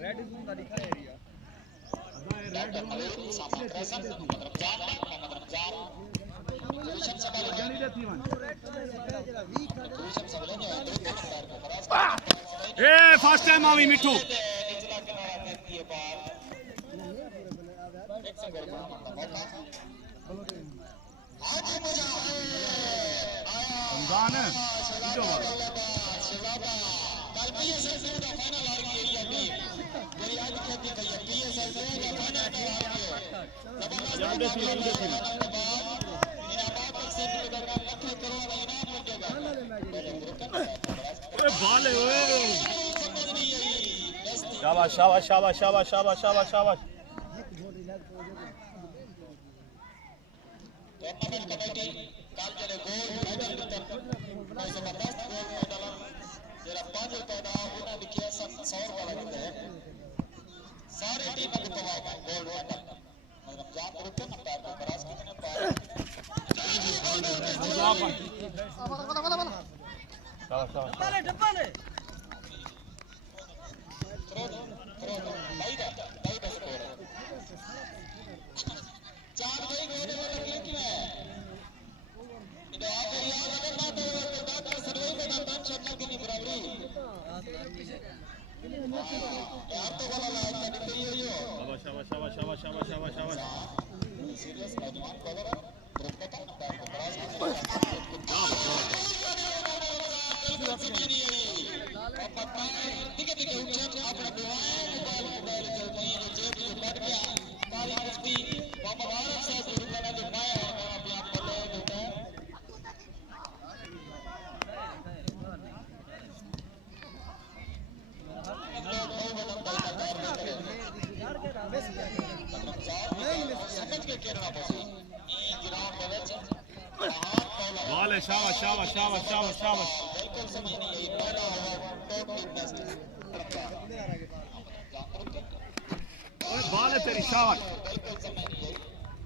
Red zone का दिखा area red zone में तो ए फर्स्ट टाइम आवी मिठू रमजान है शाबाश शाबाश शाबाश शाबाश शाबाश शाबाश शाबाश टूर्नामेंट कमेटी कालजले गोल्ड मेडल जबरदस्त गोल्ड मेडल जरा 5 पैदा उन्हें दिखिया 100 वाला है सारे टीम को तबाह गोल्ड मेडल रमजान ग्रुप में पैर को क्रॉस कितने पैर शाबाश शाबाश डब्बा ले भाई स्कोर चार भाई गोले वाला गेम की है इधर आकर यार अगर बात है तो डॉक्टर सर्वे में दान शॉट की नहीं बराबरी यार तो वाला लाइक का निकली है यो शाबाश शाबाश शाबाश शाबाश शाबाश शाबाश सीरियस नौजवान कवर ग्रुप का नंबर को क्रॉस ठीक है उच्च अपना मोबाइल चल गई जो जेब में बैठ गया काली मुफ्ती मुबारक साहब शुरू करना जो नया है अपने आप को ले देता है समझ के खेलना पड़ेगा ई ग्राउंड में बाल है शाबाश शाबाश शाबाश शाबाश शाबाश बिल्कुल समझ नहीं आई पहला टॉप फिटनेस ओए बाल है तेरी शाबाश बिल्कुल समझ नहीं आई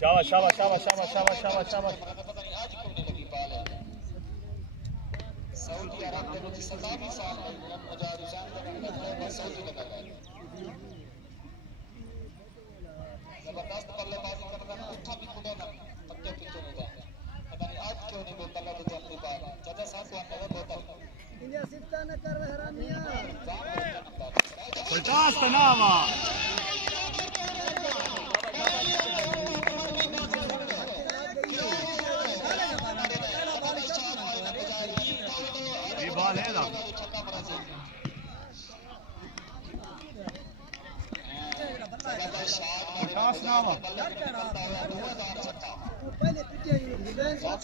शाबाश शाबाश शाबाश शाबाश शाबाश शाबाश शाबाश पता नहीं आज क्यों नहीं लगी बाल है सऊदी अरब में मुझे 27 साल मुजाहिदीन का सऊदी लगा है जबरदस्त बल्लेबाजी करता है उठा भी खुदा ना पत्ते पितो नहीं था पता नहीं आज क्यों नहीं बोलता तो जल्दी बात चाचा साहब को अंदर बोलता इंडिया सिफ्ता न कर हरामिया पचास तनावा ये बाल है ना पचास नावा पहले पिटिया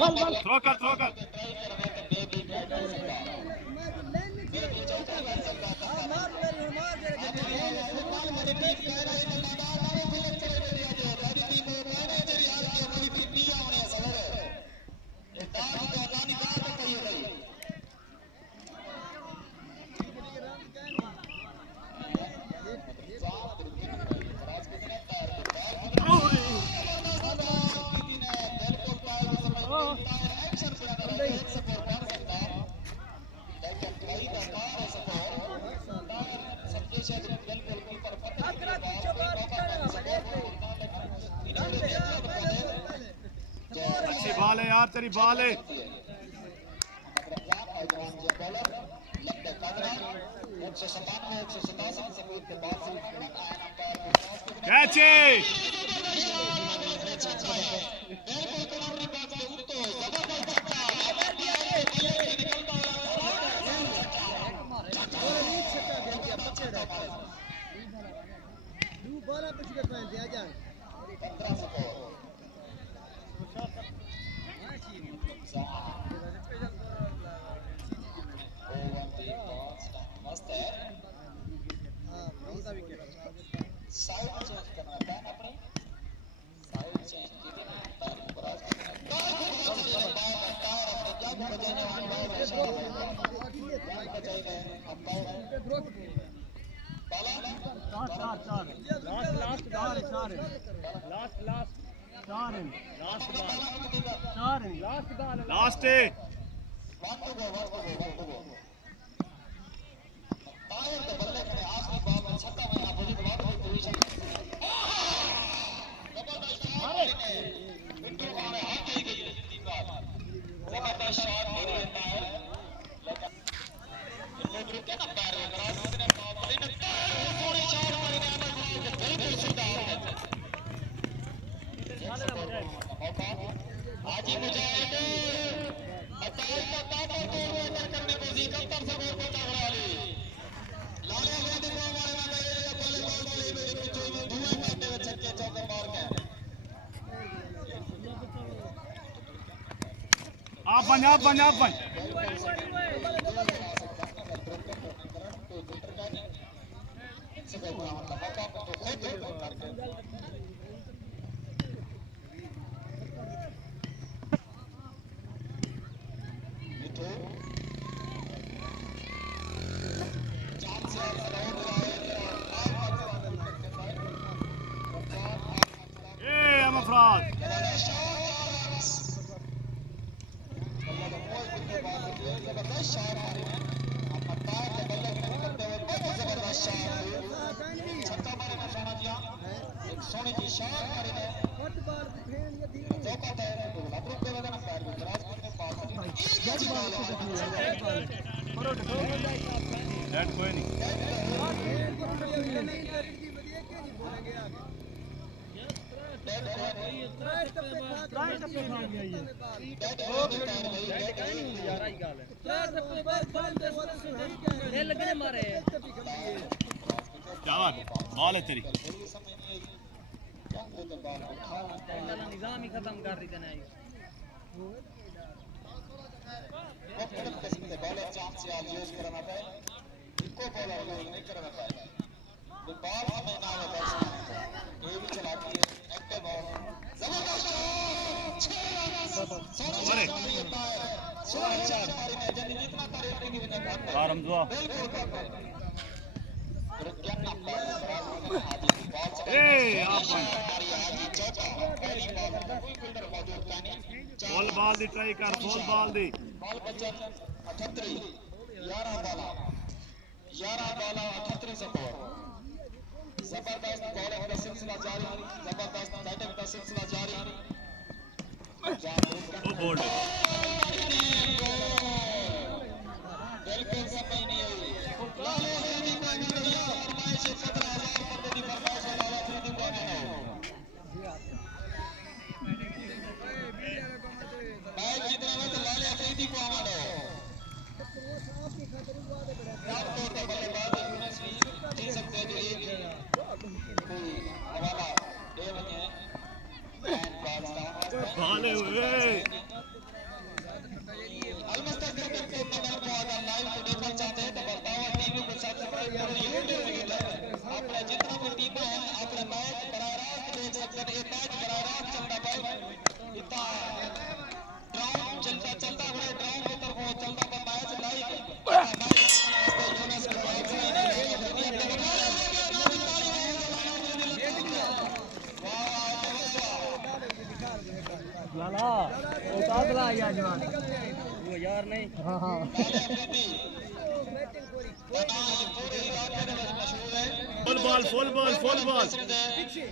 थ्रो कर अच्छी बाल है यार तेरी बाल है catch bola per giocare a Gian. Last आप बन अफराद सोने की शान मारी है चौका है अप्रूव करेगा ना पैर में क्रॉस करने पास डेट कोई नहीं क्या बात बॉल है तेरी निजाम ही खत्म कर रही थी ना बॉलर चांस से यूज करना पाए इनको बॉलर यूज नहीं करना पाए बॉल हमें ना है ये भी चलाती है एक्टिव बॉल जबरदस्त जितना तारीफ की वजह आराम दुआ बॉल दी ट्राई कर बॉल दी बॉल बचन 38 11 बाला 38 स्कोर जबरदस्त बॉलिंग का सिलसिला जारी जबरदस्त बैटिंग का सिलसिला जारी बोल्ड बिल्कुल समय नहीं हुई लाले अफरीदी को मिलिया फरमाइश 17000 बंदे की फरमाइश है लाले अफरीदी को आना मैच जीतना है तो लाले अफरीदी को आना दो आपको तो बल्लेबाज यूनुस भी जीत सकते हैं जो एक कोई हवाला दे बने भाले हुए अलमस्ता क्रिकेट टूर्नामेंट को अगर लाइव को देखना चाहते हैं तो बरतावा टीवी को सब्सक्राइब करो यूट्यूब पे अपने जितना भी टीम है अपने मैच बराह रास्त देख सकते हैं एक मैच बराह रास्त चलता भाई इतना ड्राउन चलता बड़े ड्राउन की तरफ वो चलता पर मैच लाइव यूनुस को लाला उतारला या जवान वो यार नहीं हां फुल बॉल पीछे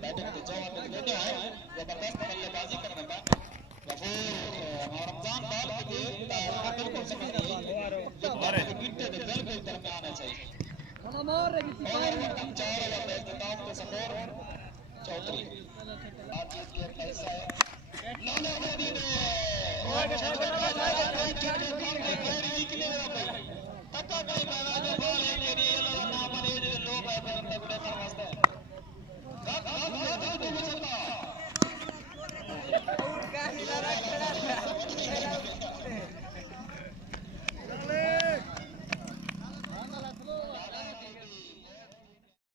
बैटिंग के जवाब देते हैं जबरदस्त बल्लेबाजी करने का रमजान बाल के बिल्कुल समझ नहीं गिट्टे के बिल्कुल तरफ आना चाहिए और हम 4 ओवर में इख्तिताम के स्कोर चौधरी आज ये कैसा है लाला मोदी ने